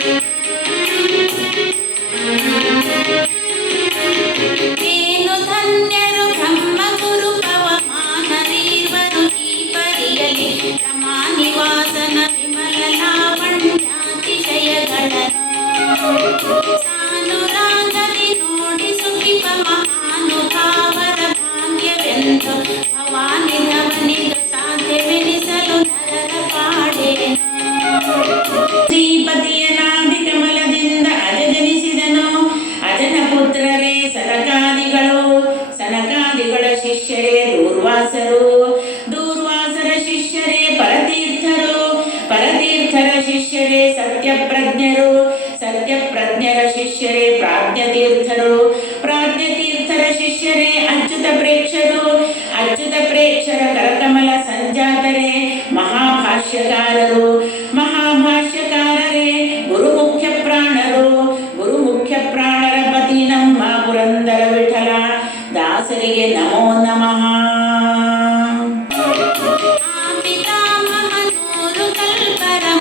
Thank you. ಶಿಷ್ಯರೇ ದೂರ್ವಾಸರು ದೂರ್ವಾಸರ ಶಿಷ್ಯರೇ ಪರತೀರ್ಥರು ಪರತೀರ್ಥರ ಶಿಷ್ಯರೇ ಸತ್ಯಪ್ರಜ್ಞರು ಸತ್ಯಪ್ರಜ್ಞರ ಶಿಷ್ಯರೇ ಪ್ರಾಜ್ಞತೀರ್ಥರು ಪ್ರಾಜ್ಞತೀರ್ಥರ ಶಿಷ್ಯರೇ ಅಚ್ಯುತ ಪ್ರೇಕ್ಷರು గణపతియే నమో నమ. ఆపితామహ నూరు కల్పరమ